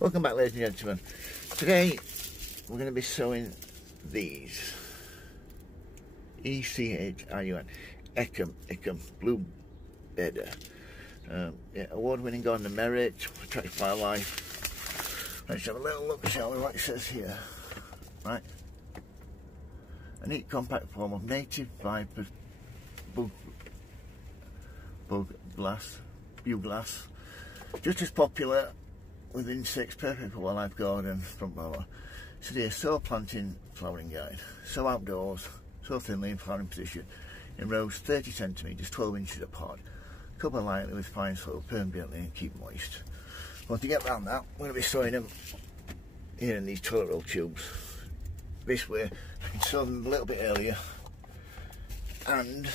Welcome back, ladies and gentlemen. Today we're going to be sewing these Echium blue bedder. Yeah, award-winning gardener merit, attracted by life. Let's have a little look, shall we, what it says here. Right. A neat compact form of native fibre buglass, just as popular with insects, perfect for wildlife garden, front rower. So dear, sow planting flowering guide. Sow outdoors, sow thinly in flowering position, in rows 30 centimetres, 12 inches apart. Cover lightly with fine soil, permanently and keep moist. Well, to get around that, we're going to be sewing them here in these toilet roll tubes. This way, I can sow them a little bit earlier and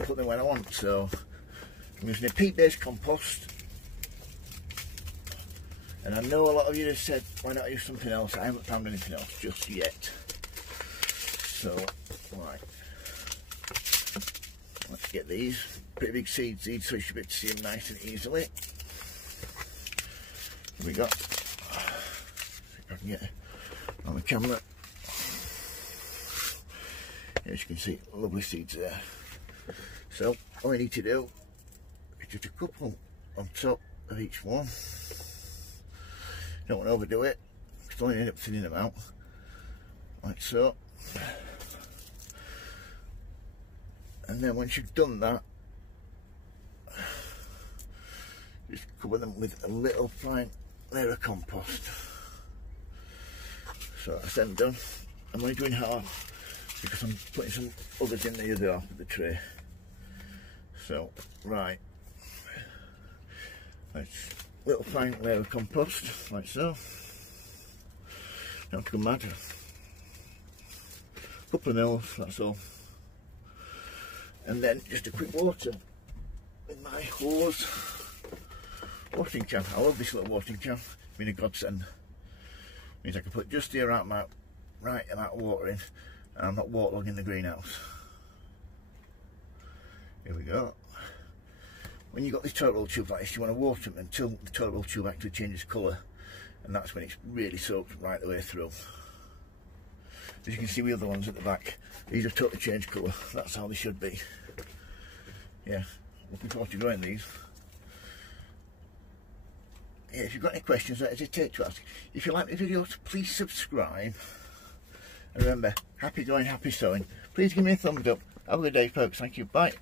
put them where I want. So I'm using a peat-based compost. And I know a lot of you have said, why not use something else? I haven't found anything else just yet. So, right. Let's get these. Pretty big seeds, so you should be able to see them nice and easily. Here we go. See if I can get it on the camera. As you can see, lovely seeds there. So, all we need to do is just a couple on top of each one. Don't want to overdo it, because only end up thinning them out, like so. And then once you've done that, just cover them with a little fine layer of compost. So that's them done. I'm only doing half because I'm putting some others in the other half of the tray. So, right. Let's little fine layer of compost, like so. Don't go mad. A couple of mils, that's all. And then just a quick water with my hose watering can. I love this little watering can. It's been a godsend. Means I can put just the right amount of water in, and I'm not waterlogging the greenhouse. Here we go. When you've got this toilet roll tube like this, you want to water them until the toilet roll tube actually changes colour, and that's when it's really soaked right the way through. As you can see with the other ones at the back, these have totally changed colour. That's how they should be. Yeah, looking forward to growing these. Yeah, if you've got any questions, don't hesitate to ask. If you like the video, please subscribe. And remember, happy growing, happy sowing. Please give me a thumbs up. Have a good day, folks. Thank you. Bye.